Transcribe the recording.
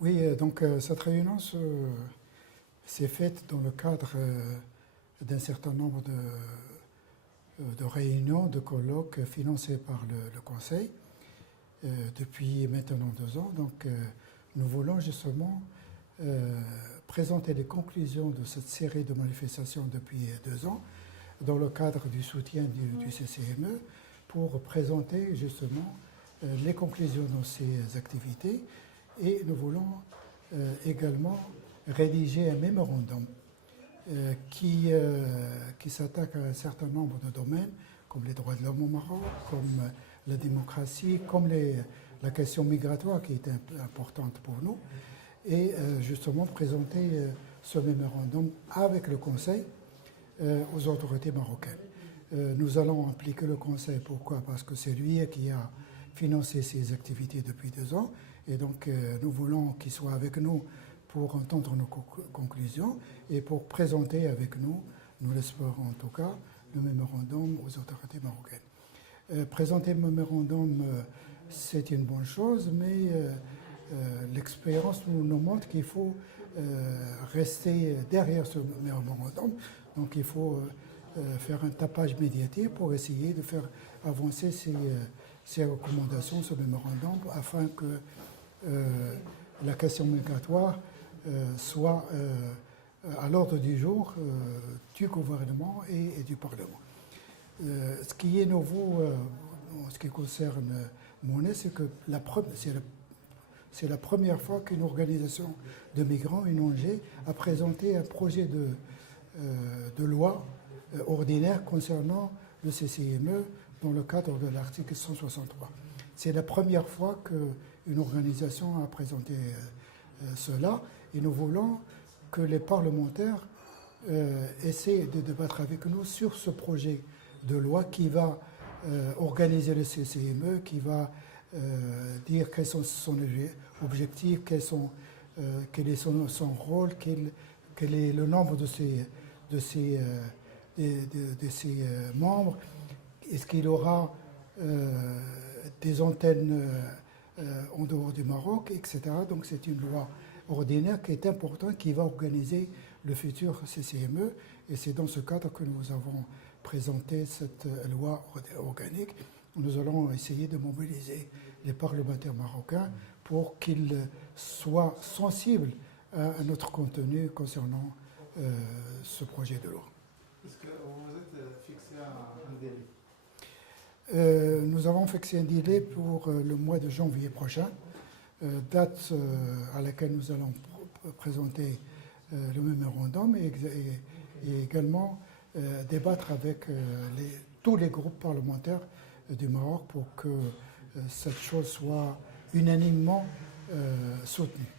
Oui, cette réunion s'est faite dans le cadre d'un certain nombre de réunions, de colloques financés par le Conseil depuis maintenant 2 ans. Nous voulons justement présenter les conclusions de cette série de manifestations depuis 2 ans dans le cadre du soutien du CCME pour présenter justement les conclusions de ces activités. Et nous voulons également rédiger un mémorandum qui s'attaque à un certain nombre de domaines, comme les droits de l'homme au Maroc, comme la démocratie, comme la question migratoire qui est importante pour nous, et justement présenter ce mémorandum avec le Conseil aux autorités marocaines. Nous allons impliquer le Conseil, pourquoi? Parce que c'est lui qui a financé ces activités depuis 2 ans, et donc nous voulons qu'il soit avec nous pour entendre nos conclusions et pour présenter avec nous, nous l'espérons en tout cas, le mémorandum aux autorités marocaines. Présenter le mémorandum, c'est une bonne chose, mais l'expérience nous montre qu'il faut rester derrière ce mémorandum. Donc il faut faire un tapage médiatique pour essayer de faire avancer ces recommandations, ce mémorandum, afin que la question migratoire soit à l'ordre du jour du gouvernement et du Parlement. Ce qui est nouveau en ce qui concerne Monet, c'est que c'est la première fois qu'une organisation de migrants, une ONG, a présenté un projet de loi ordinaire concernant le CCME dans le cadre de l'article 163. C'est la première fois qu'une organisation a présenté cela, et nous voulons que les parlementaires essaient de débattre avec nous sur ce projet de loi qui va organiser le CCME, qui va dire quels sont son objectifs, quel est son rôle, quel est le nombre de ses membres, est-ce qu'il aura des antennes en dehors du Maroc, etc. Donc c'est une loi ordinaire qui est importante, qui va organiser le futur CCME, et c'est dans ce cadre que nous avons présenté cette loi organique. Nous allons essayer de mobiliser les parlementaires marocains pour qu'ils soient sensibles à notre contenu concernant ce projet de loi. Est-ce que vous êtes fixé un délai? Nous avons fixé un délai pour le mois de janvier prochain, date à laquelle nous allons présenter le mémorandum et également débattre avec tous les groupes parlementaires du Maroc pour que cette chose soit unanimement soutenue.